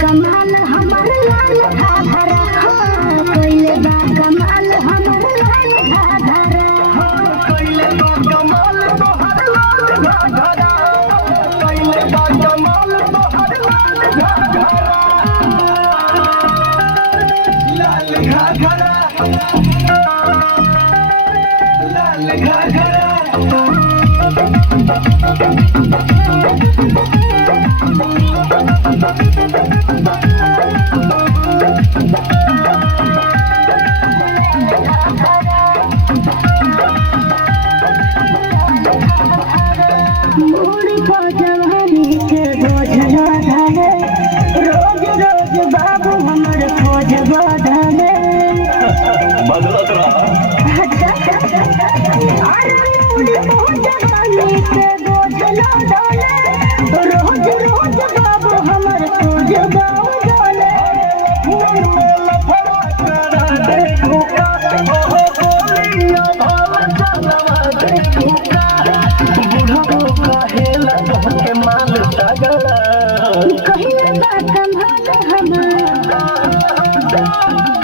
कमाल हमर लाल घाघरा कइले बा कमाल हमर लाल घाघरा कइले बा कमाल तोहर लाल घाघरा कइले बा कमाल तोहर लाल घाघरा लाल घाघरा लाल घाघरा बाबू हमर खोज बदले बदलत रहा रोज रोज बाबू हमर खोज बदले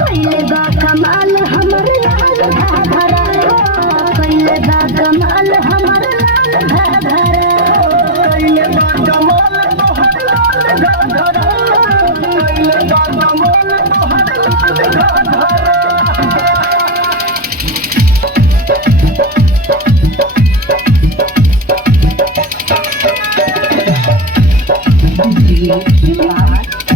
कइले बा कमाल हमर लाल घाघरा कइले बा कमाल हमर लाल घाघरा कइले बा कमाल तोहर लाल घाघरा कइले बा कमाल तोहर लाल घाघरा DJ Shiva